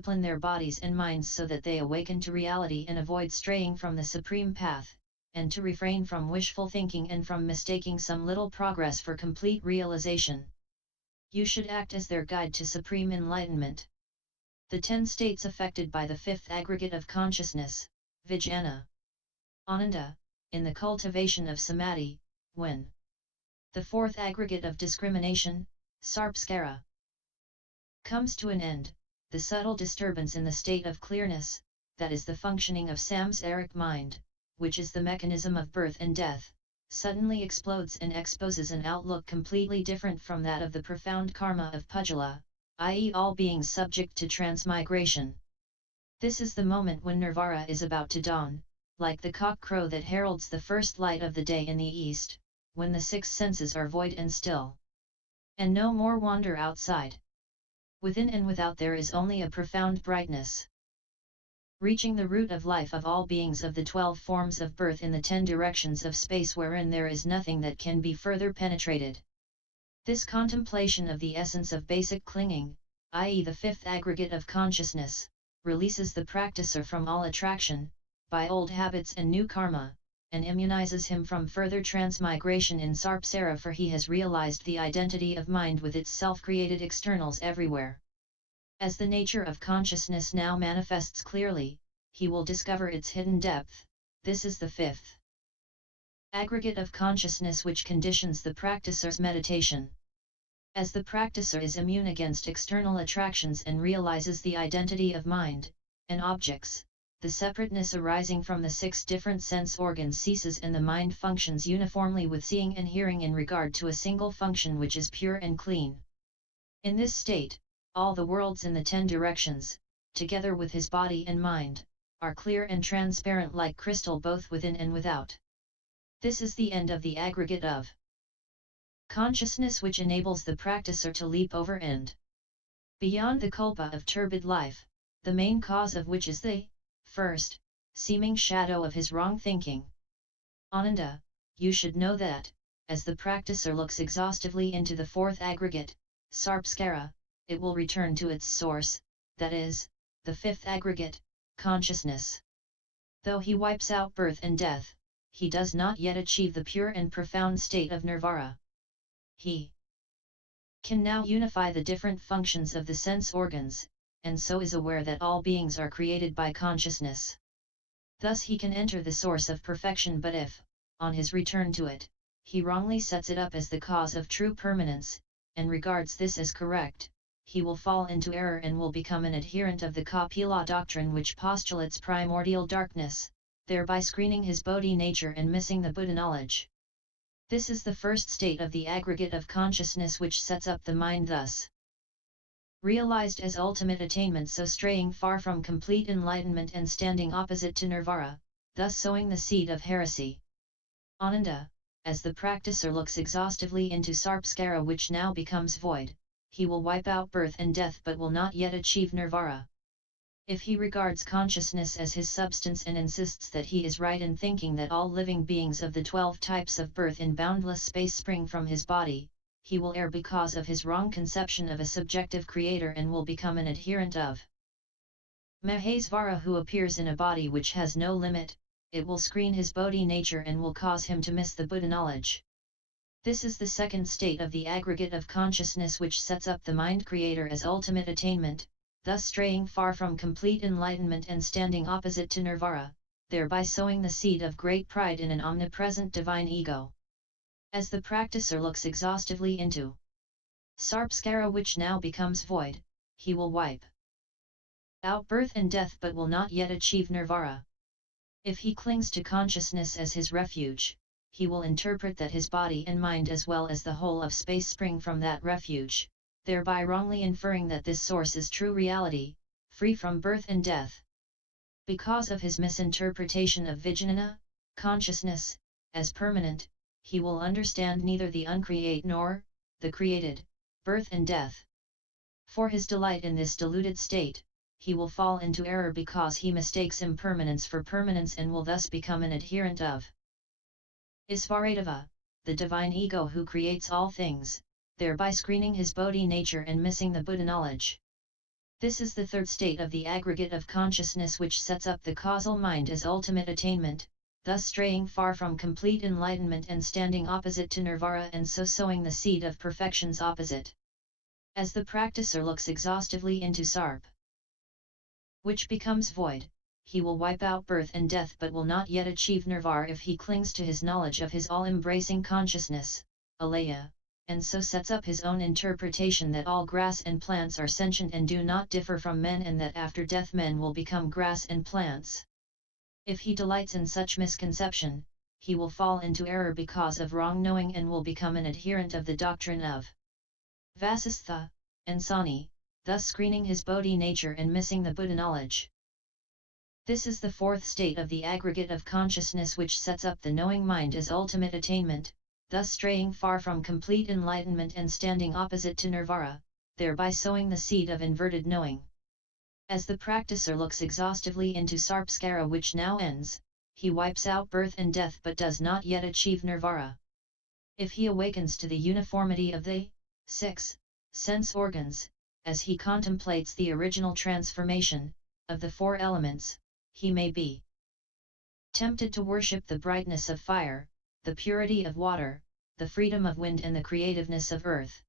discipline their bodies and minds so that they awaken to reality and avoid straying from the supreme path, and to refrain from wishful thinking and from mistaking some little progress for complete realization. You should act as their guide to supreme enlightenment. The 10 states affected by the fifth aggregate of consciousness, Vijnana. Ananda, in the cultivation of samadhi, when the fourth aggregate of discrimination, sarpskara, comes to an end, the subtle disturbance in the state of clearness, that is the functioning of samsaric mind, which is the mechanism of birth and death, suddenly explodes and exposes an outlook completely different from that of the profound karma of pujala, i.e. all beings subject to transmigration. This is the moment when Nirvara is about to dawn, like the cock-crow that heralds the first light of the day in the east, when the 6 senses are void and still, and no more wander outside. Within and without there is only a profound brightness. Reaching the root of life of all beings of the 12 forms of birth in the 10 directions of space wherein there is nothing that can be further penetrated. This contemplation of the essence of basic clinging, i.e. the fifth aggregate of consciousness, releases the practicer from all attraction, by old habits and new karma, and immunizes him from further transmigration in sarpskara, for he has realized the identity of mind with its self-created externals everywhere. As the nature of consciousness now manifests clearly, he will discover its hidden depth. This is the fifth aggregate of consciousness which conditions the practicer's meditation. As the practicer is immune against external attractions and realizes the identity of mind and objects, the separateness arising from the 6 different sense organs ceases and the mind functions uniformly with seeing and hearing in regard to a single function which is pure and clean. In this state, all the worlds in the 10 directions, together with his body and mind, are clear and transparent like crystal both within and without. This is the end of the aggregate of consciousness which enables the practicer to leap over and beyond the kalpa of turbid life, the main cause of which is the first seeming shadow of his wrong thinking. Ananda, you should know that, as the practicer looks exhaustively into the fourth aggregate, sarpskara, it will return to its source, that is, the fifth aggregate, consciousness. Though he wipes out birth and death, he does not yet achieve the pure and profound state of Nirvara. He can now unify the different functions of the sense organs, and so is aware that all beings are created by consciousness. Thus he can enter the source of perfection, but if, on his return to it, he wrongly sets it up as the cause of true permanence, and regards this as correct, he will fall into error and will become an adherent of the Kapila doctrine which postulates primordial darkness, thereby screening his Bodhi nature and missing the Buddha knowledge. This is the first state of the aggregate of consciousness which sets up the mind thus realized as ultimate attainment, so straying far from complete enlightenment and standing opposite to Nirvara, thus sowing the seed of heresy. Ananda, as the practicer looks exhaustively into sarpskara which now becomes void, he will wipe out birth and death but will not yet achieve Nirvara. If he regards consciousness as his substance and insists that he is right in thinking that all living beings of the 12 types of birth in boundless space spring from his body, he will err because of his wrong conception of a subjective creator and will become an adherent of Mahesvara who appears in a body which has no limit. It will screen his Bodhi nature and will cause him to miss the Buddha knowledge. This is the second state of the aggregate of consciousness which sets up the mind creator as ultimate attainment, thus straying far from complete enlightenment and standing opposite to Nirvara, thereby sowing the seed of great pride in an omnipresent divine ego. As the practicer looks exhaustively into sarpskara which now becomes void, he will wipe out birth and death but will not yet achieve Nirvara. If he clings to consciousness as his refuge, he will interpret that his body and mind as well as the whole of space spring from that refuge, thereby wrongly inferring that this source is true reality, free from birth and death. Because of his misinterpretation of vijnana, consciousness, as permanent, he will understand neither the uncreate nor the created, birth and death. For his delight in this deluded state, he will fall into error because he mistakes impermanence for permanence and will thus become an adherent of Isvaradeva, the divine ego who creates all things, thereby screening his Bodhi nature and missing the Buddha knowledge. This is the third state of the aggregate of consciousness which sets up the causal mind as ultimate attainment, thus straying far from complete enlightenment and standing opposite to Nirvara and so sowing the seed of perfection's opposite. As the practicer looks exhaustively into sarp, which becomes void, he will wipe out birth and death but will not yet achieve Nirvara if he clings to his knowledge of his all-embracing consciousness, alaya, and so sets up his own interpretation that all grass and plants are sentient and do not differ from men and that after death men will become grass and plants. If he delights in such misconception, he will fall into error because of wrong knowing and will become an adherent of the doctrine of Vasistha and Sani, thus screening his Bodhi nature and missing the Buddha knowledge. This is the fourth state of the aggregate of consciousness which sets up the knowing mind as ultimate attainment, thus straying far from complete enlightenment and standing opposite to Nirvara, thereby sowing the seed of inverted knowing. As the practicer looks exhaustively into sarpskara which now ends, he wipes out birth and death but does not yet achieve Nirvara. If he awakens to the uniformity of the 6 sense organs, as he contemplates the original transformation of the 4 elements, he may be tempted to worship the brightness of fire, the purity of water, the freedom of wind and the creativeness of earth.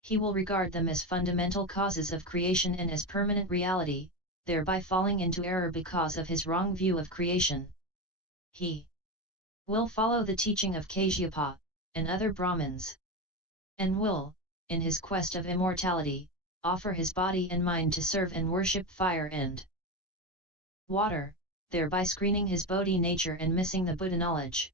He will regard them as fundamental causes of creation and as permanent reality, thereby falling into error because of his wrong view of creation. He will follow the teaching of Kashyapa and other Brahmins, and will, in his quest of immortality, offer his body and mind to serve and worship fire and water, thereby screening his Bodhi nature and missing the Buddha knowledge.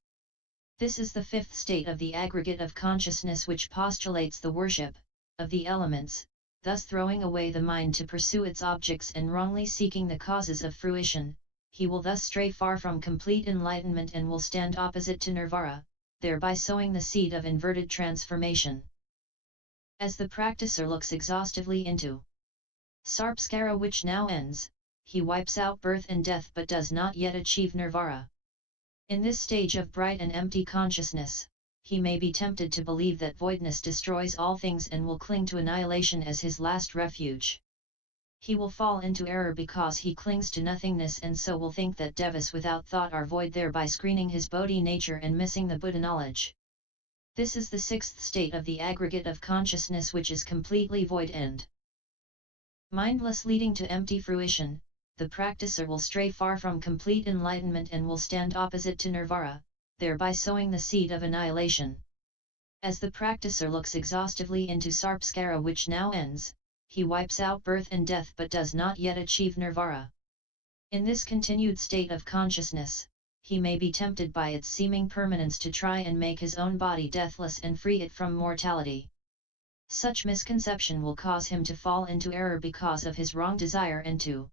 This is the fifth state of the aggregate of consciousness which postulates the worship of the elements, thus throwing away the mind to pursue its objects and wrongly seeking the causes of fruition. He will thus stray far from complete enlightenment and will stand opposite to Nirvara, thereby sowing the seed of inverted transformation. As the practicer looks exhaustively into sarpskara which now ends, he wipes out birth and death but does not yet achieve Nirvara. In this stage of bright and empty consciousness, he may be tempted to believe that voidness destroys all things and will cling to annihilation as his last refuge. He will fall into error because he clings to nothingness and so will think that devas without thought are void, thereby screening his Bodhi nature and missing the Buddha knowledge. This is the sixth state of the aggregate of consciousness which is completely void and mindless, leading to empty fruition. The practicer will stray far from complete enlightenment and will stand opposite to Nirvara, thereby sowing the seed of annihilation. As the practicer looks exhaustively into sarpskara which now ends, he wipes out birth and death but does not yet achieve Nirvara. In this continued state of consciousness, he may be tempted by its seeming permanence to try and make his own body deathless and free it from mortality. Such misconception will cause him to fall into error because of his wrong desire and to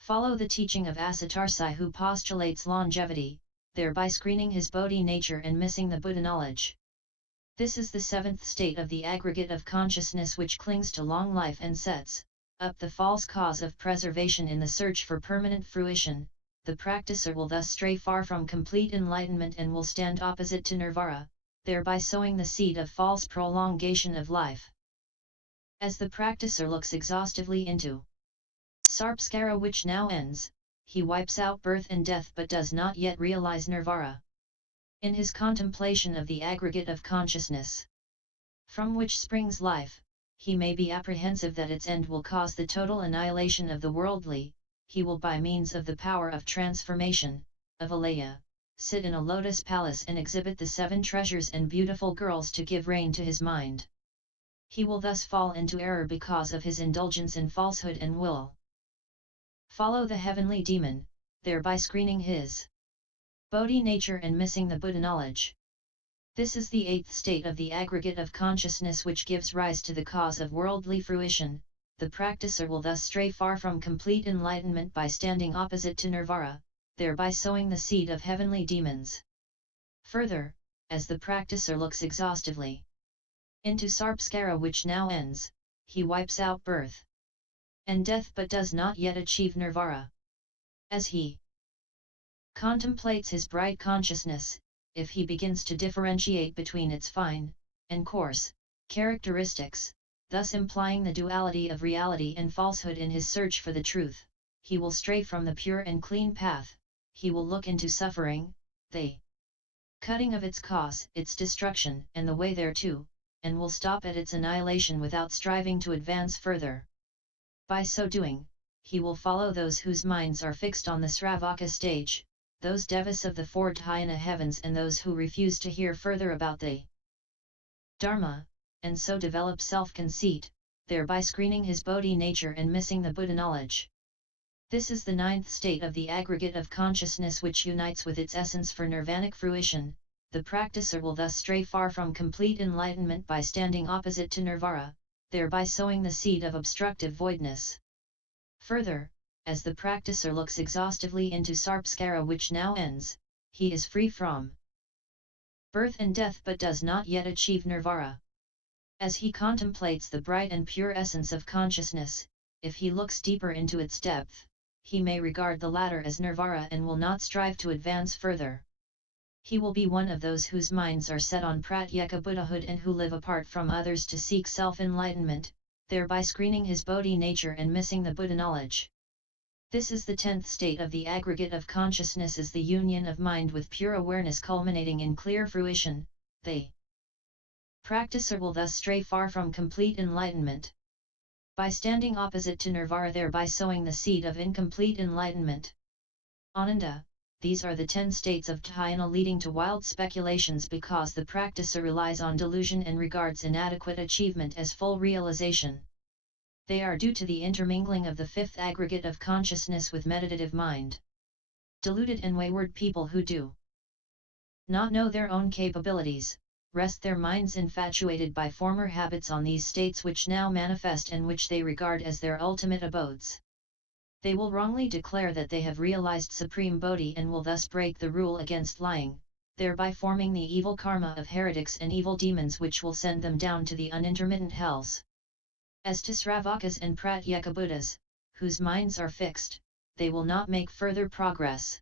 follow the teaching of Asatarsai who postulates longevity, thereby screening his Bodhi nature and missing the Buddha knowledge. This is the seventh state of the aggregate of consciousness which clings to long life and sets up the false cause of preservation in the search for permanent fruition. The practicer will thus stray far from complete enlightenment and will stand opposite to Nirvara, thereby sowing the seed of false prolongation of life. As the practicer looks exhaustively into sarpskara which now ends, he wipes out birth and death but does not yet realize Nirvara. In his contemplation of the aggregate of consciousness, from which springs life, he may be apprehensive that its end will cause the total annihilation of the worldly. He will by means of the power of transformation, of alaya, sit in a lotus palace and exhibit the 7 treasures and beautiful girls to give rein to his mind. He will thus fall into error because of his indulgence in falsehood and will follow the heavenly demon, thereby screening his Bodhi nature and missing the Buddha knowledge. This is the eighth state of the aggregate of consciousness which gives rise to the cause of worldly fruition. The practicer will thus stray far from complete enlightenment by standing opposite to Nirvara, thereby sowing the seed of heavenly demons. Further, as the practicer looks exhaustively into sarpskara which now ends, he wipes out birth and death but does not yet achieve Nirvara. As he contemplates his bright consciousness, if he begins to differentiate between its fine and coarse characteristics, thus implying the duality of reality and falsehood in his search for the truth. He will stray from the pure and clean path, he will look into suffering, the cutting of its cause, its destruction, and the way thereto, and will stop at its annihilation without striving to advance further. By so doing, he will follow those whose minds are fixed on the Sravaka stage, those devas of the four dhyana heavens, and those who refuse to hear further about the Dharma, and so develop self-conceit, thereby screening his Bodhi nature and missing the Buddha knowledge. This is the ninth state of the aggregate of consciousness which unites with its essence for nirvanic fruition. The practicer will thus stray far from complete enlightenment by standing opposite to Nirvara, thereby sowing the seed of obstructive voidness. Further, as the practicer looks exhaustively into sarpskara which now ends, he is free from birth and death but does not yet achieve Nirvara. As he contemplates the bright and pure essence of consciousness, if he looks deeper into its depth, he may regard the latter as Nirvara and will not strive to advance further. He will be one of those whose minds are set on pratyeka Buddhahood and who live apart from others to seek self-enlightenment, thereby screening his Bodhi nature and missing the Buddha knowledge. This is the 10th state of the aggregate of consciousness, as the union of mind with pure awareness culminating in clear fruition. The practicer will thus stray far from complete enlightenment. By standing opposite to Nirvara, thereby sowing the seed of incomplete enlightenment. Ananda, these are the 10 states of dhyana leading to wild speculations because the practicer relies on delusion and regards inadequate achievement as full realization. They are due to the intermingling of the 5th aggregate of consciousness with meditative mind. Deluded and wayward people who do not know their own capabilities, rest their minds infatuated by former habits on these states which now manifest and which they regard as their ultimate abodes. They will wrongly declare that they have realized supreme Bodhi and will thus break the rule against lying, thereby forming the evil karma of heretics and evil demons which will send them down to the unintermittent hells. As to Sravakas and Pratyeka Buddhas, whose minds are fixed, they will not make further progress.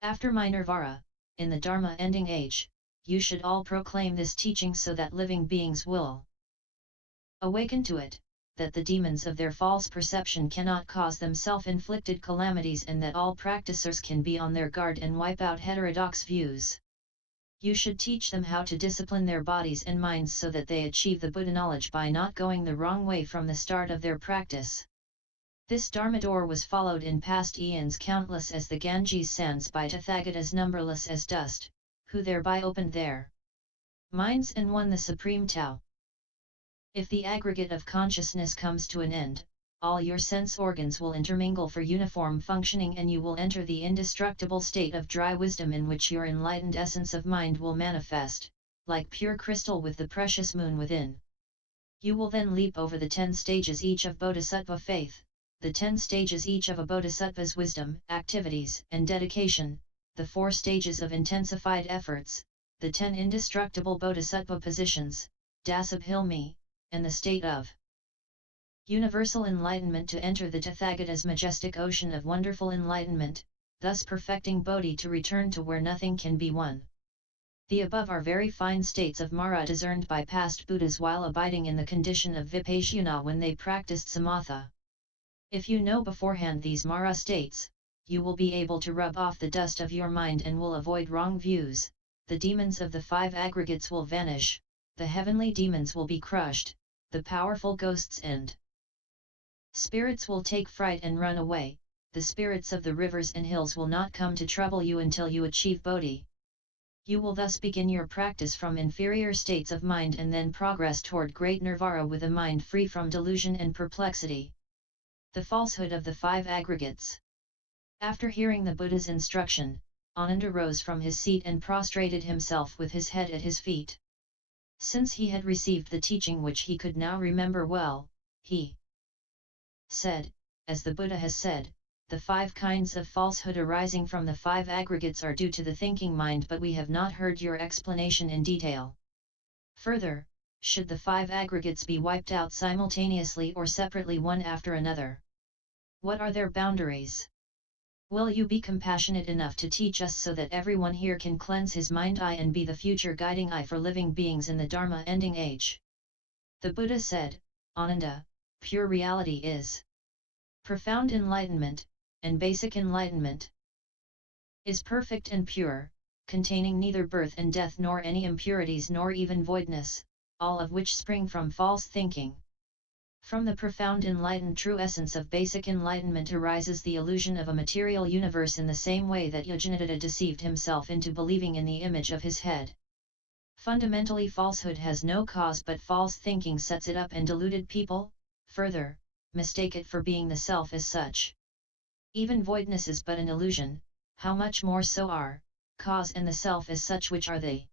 After my Nirvara, in the Dharma ending age, you should all proclaim this teaching so that living beings will awaken to it, that the demons of their false perception cannot cause them self-inflicted calamities and that all practicers can be on their guard and wipe out heterodox views. You should teach them how to discipline their bodies and minds so that they achieve the Buddha knowledge by not going the wrong way from the start of their practice. This Dharma door was followed in past eons countless as the Ganges sands by Tathagatas numberless as dust, who thereby opened their minds and won the supreme Tao. If the aggregate of consciousness comes to an end, all your sense organs will intermingle for uniform functioning and you will enter the indestructible state of dry wisdom in which your enlightened essence of mind will manifest, like pure crystal with the precious moon within. You will then leap over the 10 stages each of Bodhisattva faith, the 10 stages each of a Bodhisattva's wisdom, activities, and dedication, the 4 stages of intensified efforts, the 10 indestructible Bodhisattva positions, Dasabhilmi, and the state of universal enlightenment to enter the Tathagata's majestic ocean of wonderful enlightenment, thus perfecting Bodhi to return to where nothing can be won. The above are very fine states of Mara discerned by past Buddhas while abiding in the condition of Vipassana when they practiced Samatha. If you know beforehand these Mara states, you will be able to rub off the dust of your mind and will avoid wrong views, the demons of the 5 aggregates will vanish, the heavenly demons will be crushed, the powerful ghosts and spirits will take fright and run away, the spirits of the rivers and hills will not come to trouble you until you achieve Bodhi. You will thus begin your practice from inferior states of mind and then progress toward great Nirvara with a mind free from delusion and perplexity. The falsehood of the 5 aggregates. After hearing the Buddha's instruction, Ananda rose from his seat and prostrated himself with his head at his feet. Since he had received the teaching which he could now remember well, he said, as the Buddha has said, the 5 kinds of falsehood arising from the 5 aggregates are due to the thinking mind, but we have not heard your explanation in detail. Further, should the 5 aggregates be wiped out simultaneously or separately one after another? What are their boundaries? Will you be compassionate enough to teach us so that everyone here can cleanse his mind eye and be the future guiding eye for living beings in the Dharma ending age? The Buddha said, Ananda, pure reality is. Profound enlightenment, and basic enlightenment, is perfect and pure, containing neither birth and death nor any impurities nor even voidness, all of which spring from false thinking. From the profound enlightened true essence of basic enlightenment arises the illusion of a material universe in the same way that Yogananda deceived himself into believing in the image of his head. Fundamentally, falsehood has no cause, but false thinking sets it up, and deluded people, further, mistake it for being the self as such. Even voidness is but an illusion, how much more so are cause and the self as such, which are they.